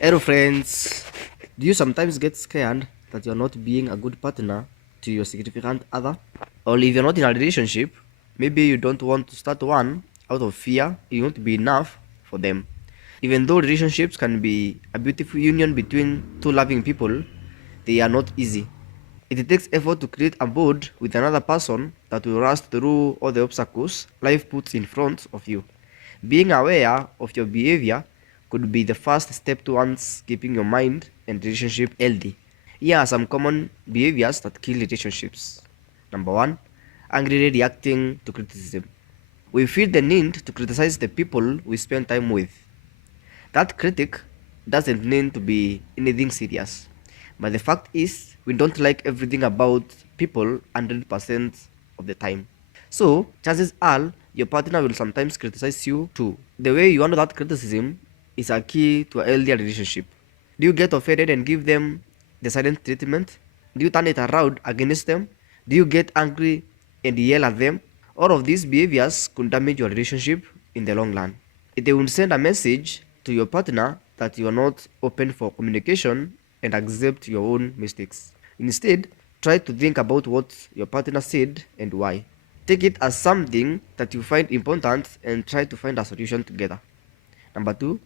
Hello, friends. Do you sometimes get scared that you're not being a good partner to your significant other? Or if you're not in a relationship, maybe you don't want to start one out of fear you won't be enough for them. Even though relationships can be a beautiful union between two loving people, they are not easy. It takes effort to create a bond with another person that will last through all the obstacles life puts in front of you. Being aware of your behavior could be the first step towards keeping your mind and relationship healthy. Here are some common behaviors that kill relationships. Number one, angrily reacting to criticism. We feel the need to criticize the people we spend time with. That critic doesn't need to be anything serious. But the fact is, we don't like everything about people 100% of the time. So, chances are your partner will sometimes criticize you too. The way you handle that criticism is a key to a healthier relationship. Do you get offended and give them the silent treatment? Do you turn it around against them? Do you get angry and yell at them? All of these behaviors could damage your relationship in the long run. It will send a message to your partner that you are not open for communication and accept your own mistakes. Instead, try to think about what your partner said and why. Take it as something that you find important and try to find a solution together. Number two,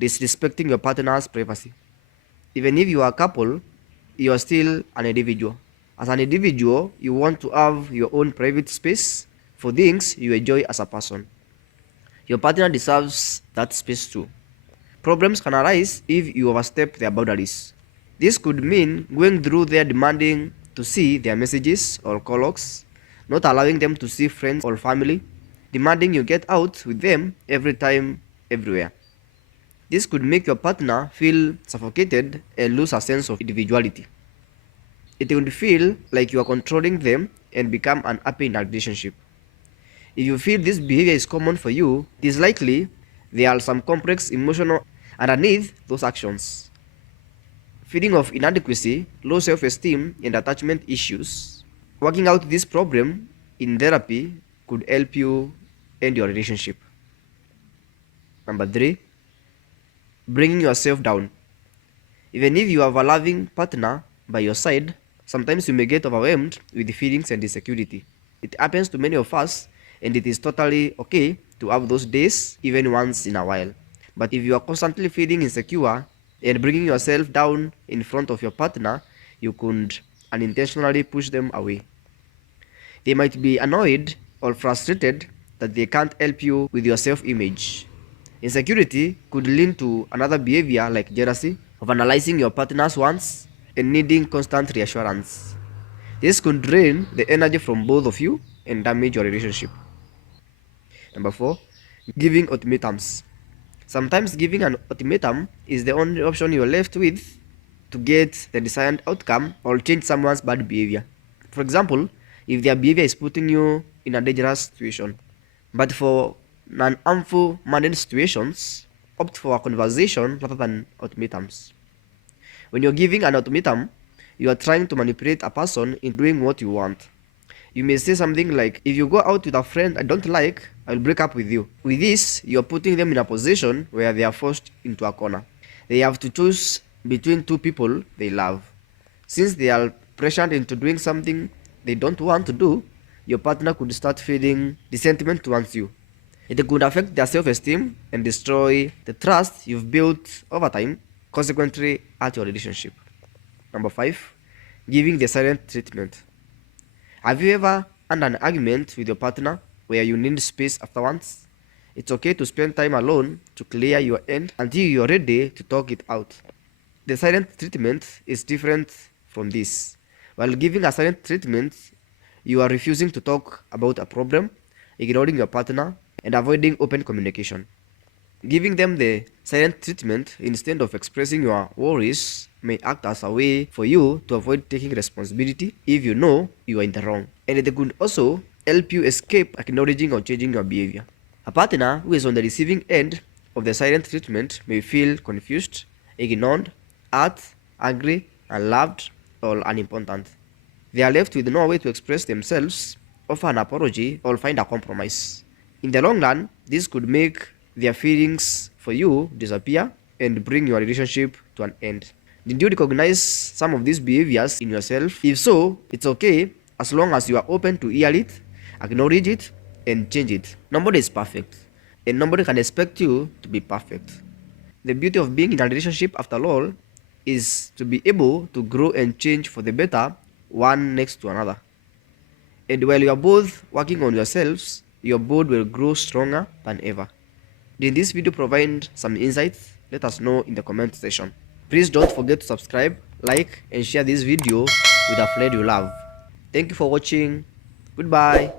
disrespecting your partner's privacy. Even if you are a couple, you are still an individual. As an individual, you want to have your own private space for things you enjoy as a person. Your partner deserves that space too. Problems can arise if you overstep their boundaries. This could mean going through their demanding to see their messages or call logs, not allowing them to see friends or family, demanding you get out with them every time, everywhere. This could make your partner feel suffocated and lose a sense of individuality. It would feel like you are controlling them and become unhappy in a relationship. If you feel this behavior is common for you, it is likely there are some complex emotional underneath those actions. Feeling of inadequacy, low self-esteem, and attachment issues. Working out this problem in therapy could help you end your relationship. Number three, bringing yourself down. Even if you have a loving partner by your side, sometimes you may get overwhelmed with feelings and insecurity. It happens to many of us, and it is totally okay to have those days even once in a while. But if you are constantly feeling insecure and bringing yourself down in front of your partner, you could unintentionally push them away. They might be annoyed or frustrated that they can't help you with your self image. Insecurity could lead to another behavior like jealousy, of analyzing your partner's wants and needing constant reassurance. This could drain the energy from both of you and damage your relationship. Number four, giving ultimatums. Sometimes giving an ultimatum is the only option you're left with to get the desired outcome or change someone's bad behavior. For example, if their behavior is putting you in a dangerous situation. But for non-harmful mundane situations, opt for a conversation rather than ultimatums. When you're giving an ultimatum, you are trying to manipulate a person into doing what you want. You may say something like, if you go out with a friend I don't like, I'll break up with you. With this, you're putting them in a position where they are forced into a corner. They have to choose between two people they love. Since they are pressured into doing something they don't want to do, your partner could start feeling resentment towards you. It could affect their self-esteem and destroy the trust you've built over time, consequently hurt your relationship. Number five, giving the silent treatment. Have you ever had an argument with your partner where you need space afterwards? It's okay to spend time alone to clear your end until you're ready to talk it out. The silent treatment is different from this. While giving a silent treatment, you are refusing to talk about a problem, ignoring your partner, and avoiding open communication. Giving them the silent treatment instead of expressing your worries may act as a way for you to avoid taking responsibility if you know you are in the wrong. And it could also help you escape acknowledging or changing your behavior. A partner who is on the receiving end of the silent treatment may feel confused, ignored, hurt, angry, unloved, or unimportant. They are left with no way to express themselves, offer an apology, or find a compromise. In the long run, this could make their feelings for you disappear and bring your relationship to an end. Did you recognize some of these behaviors in yourself? If so, it's okay as long as you are open to hear it, acknowledge it, and change it. Nobody is perfect, and nobody can expect you to be perfect. The beauty of being in a relationship, after all, is to be able to grow and change for the better, one next to another. And while you are both working on yourselves, your bond will grow stronger than ever. Did this video provide some insights? Let us know in the comment section. Please don't forget to subscribe, like, and share this video with a friend you love. Thank you for watching. Goodbye.